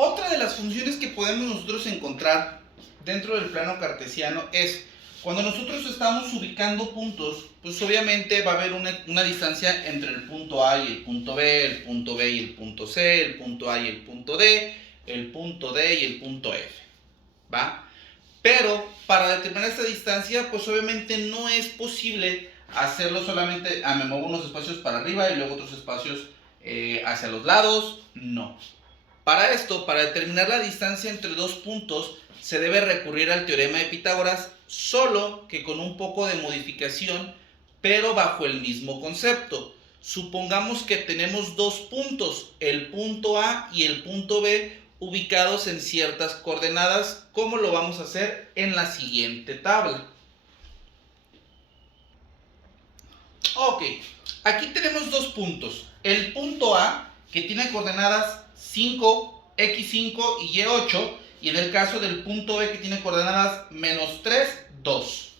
Otra de las funciones que podemos nosotros encontrar dentro del plano cartesiano es cuando nosotros estamos ubicando puntos, pues obviamente va a haber una distancia entre el punto A y el punto B, el punto B y el punto C, el punto A y el punto D, el punto D y el punto F, ¿va? Pero para determinar esta distancia, pues obviamente no es posible hacerlo solamente, me muevo unos espacios para arriba y luego otros espacios hacia los lados, no. Para esto, para determinar la distancia entre dos puntos, se debe recurrir al teorema de Pitágoras, solo que con un poco de modificación, pero bajo el mismo concepto. Supongamos que tenemos dos puntos, el punto A y el punto B, ubicados en ciertas coordenadas, como lo vamos a hacer en la siguiente tabla. Ok, aquí tenemos dos puntos. El punto A, que tiene coordenadas 5, x5 y y8, y en el caso del punto B, que tiene coordenadas -3, 2,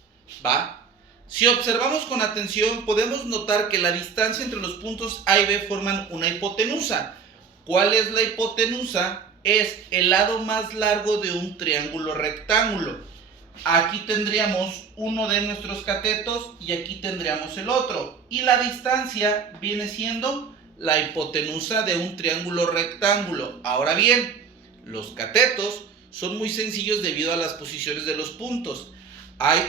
¿va? Si observamos con atención, podemos notar que la distancia entre los puntos A y B forman una hipotenusa. ¿Cuál es la hipotenusa? Es el lado más largo de un triángulo rectángulo. Aquí tendríamos uno de nuestros catetos y aquí tendríamos el otro. Y la distancia viene siendo la hipotenusa de un triángulo rectángulo. Ahora bien, los catetos son muy sencillos debido a las posiciones de los puntos. Hay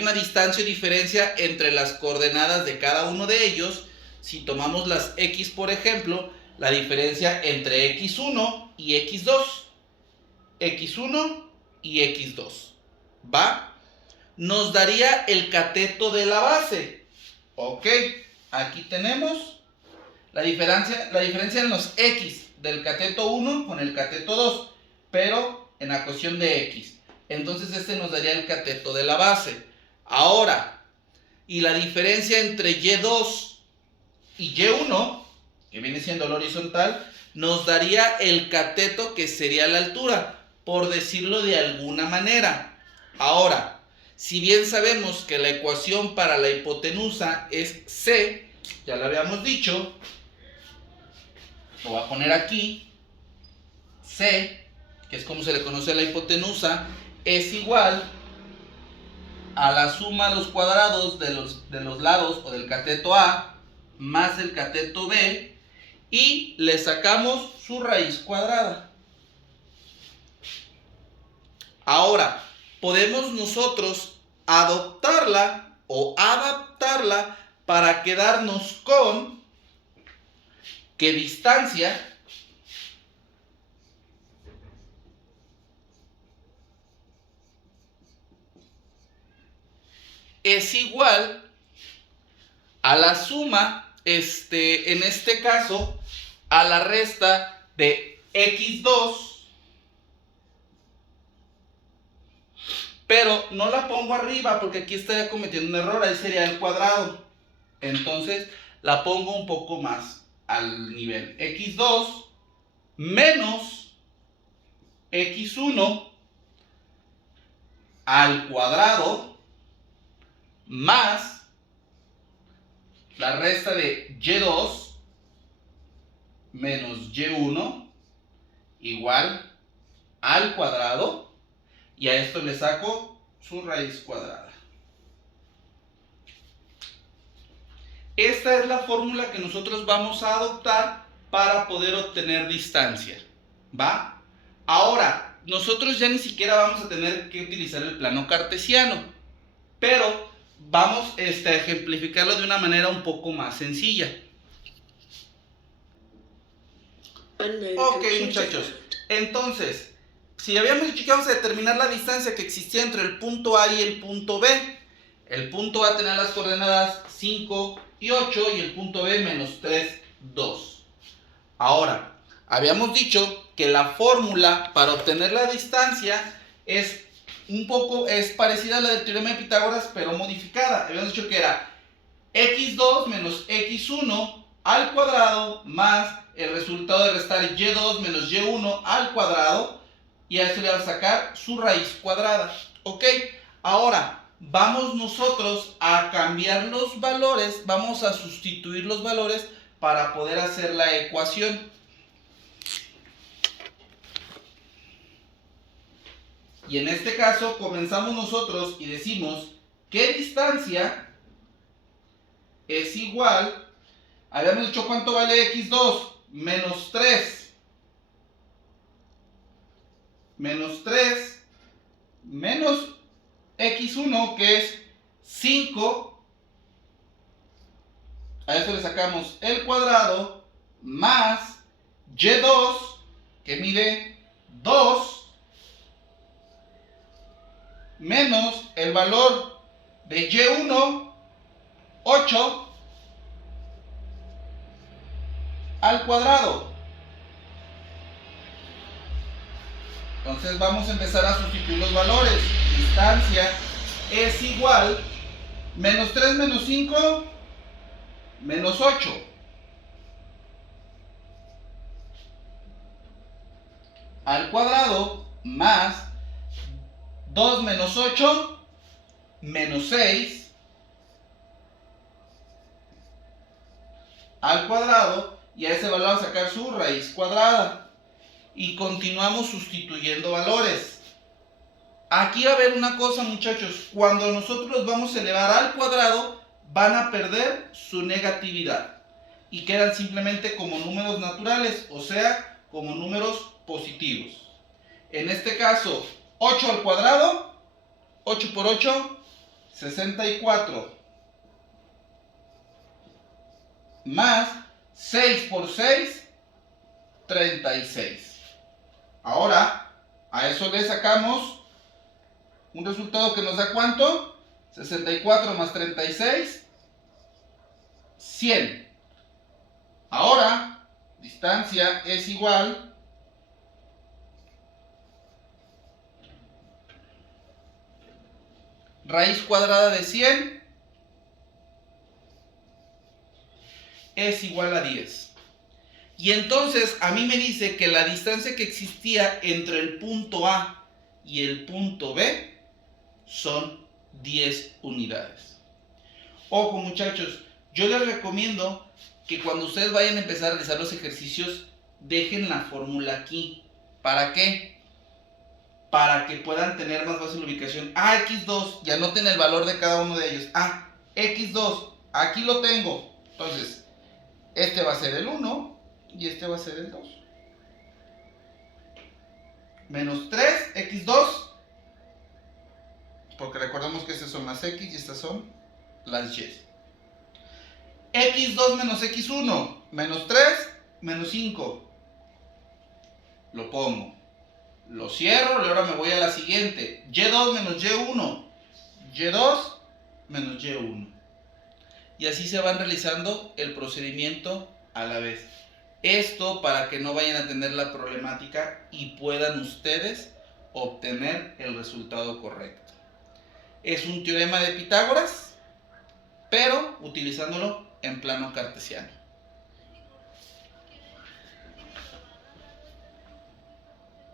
una distancia o diferencia entre las coordenadas de cada uno de ellos. Si tomamos las X, por ejemplo, la diferencia entre X1 y X2, X1 y X2, ¿va? Nos daría el cateto de la base. Ok, aquí tenemos la diferencia en los X del cateto 1 con el cateto 2, pero en la cuestión de X. Entonces este nos daría el cateto de la base. Ahora, y la diferencia entre Y2 y Y1, que viene siendo la horizontal, nos daría el cateto, que sería la altura, por decirlo de alguna manera. Ahora, si bien sabemos que la ecuación para la hipotenusa es C, ya lo habíamos dicho, lo voy a poner aquí, C, que es como se le conoce a la hipotenusa, es igual a la suma de los cuadrados de los lados o del cateto A más el cateto B, y le sacamos su raíz cuadrada. Ahora, podemos nosotros adoptarla o adaptarla para quedarnos con que distancia es igual a la suma, en este caso, a la resta de x2, pero no la pongo arriba porque aquí estaría cometiendo un error, ahí sería el cuadrado. Entonces la pongo un poco más al nivel. x2 menos x1 al cuadrado más la resta de y2 menos y1 igual al cuadrado, y a esto le saco su raíz cuadrada. Esta es la fórmula que nosotros vamos a adoptar para poder obtener distancia, ¿va? Ahora, nosotros ya ni siquiera vamos a tener que utilizar el plano cartesiano, pero vamos a ejemplificarlo de una manera un poco más sencilla. Ok, muchachos, entonces, si habíamos dicho que vamos a determinar la distancia que existía entre el punto A y el punto B, el punto A tenía las coordenadas 5 y 8 y el punto B -3, 2. Ahora, habíamos dicho que la fórmula para obtener la distancia es parecida a la del teorema de Pitágoras, pero modificada. Habíamos dicho que era x2 menos x1 al cuadrado más el resultado de restar y2 menos y1 al cuadrado, y a esto le vamos a sacar su raíz cuadrada. Ok, ahora vamos nosotros a cambiar los valores, vamos a sustituir los valores para poder hacer la ecuación. Y en este caso comenzamos nosotros y decimos que distancia es igual, habíamos dicho cuánto vale x2, menos 3, menos 3, menos x1 que es 5, a eso le sacamos el cuadrado, más y2 que mide 2, menos el valor de y1, 8, al cuadrado. Entonces vamos a empezar a sustituir los valores. Distancia es igual, menos 3 menos 5, menos 8. Al cuadrado, más 2 menos 8, menos 6. Al cuadrado, y a ese valor vamos a sacar su raíz cuadrada. Y continuamos sustituyendo valores. Aquí va a haber una cosa, muchachos. Cuando nosotros los vamos a elevar al cuadrado, van a perder su negatividad. Y quedan simplemente como números naturales, o sea, como números positivos. En este caso, 8 al cuadrado, 8 por 8, 64. Más 6 por 6, 36. Ahora, a eso le sacamos un resultado que nos da ¿cuánto? 64 más 36, 100. Ahora, distancia es igual raíz cuadrada de 100 es igual a 10. Y entonces a mí me dice que la distancia que existía entre el punto A y el punto B son 10 unidades. Ojo, muchachos, yo les recomiendo que cuando ustedes vayan a empezar a realizar los ejercicios, dejen la fórmula aquí. ¿Para qué? Para que puedan tener más fácil ubicación. X2, y anoten el valor de cada uno de ellos. X2, aquí lo tengo. Entonces, este va a ser el 1 y este va a ser el 2. Menos 3, x2, porque recordemos que estas son las x y estas son las y. x2 menos x1, menos 3, menos 5. Lo pongo. Lo cierro y ahora me voy a la siguiente. y2 menos y1. y2 menos y1. Y así se van realizando el procedimiento a la vez. Esto para que no vayan a tener la problemática y puedan ustedes obtener el resultado correcto. Es un teorema de Pitágoras, pero utilizándolo en plano cartesiano.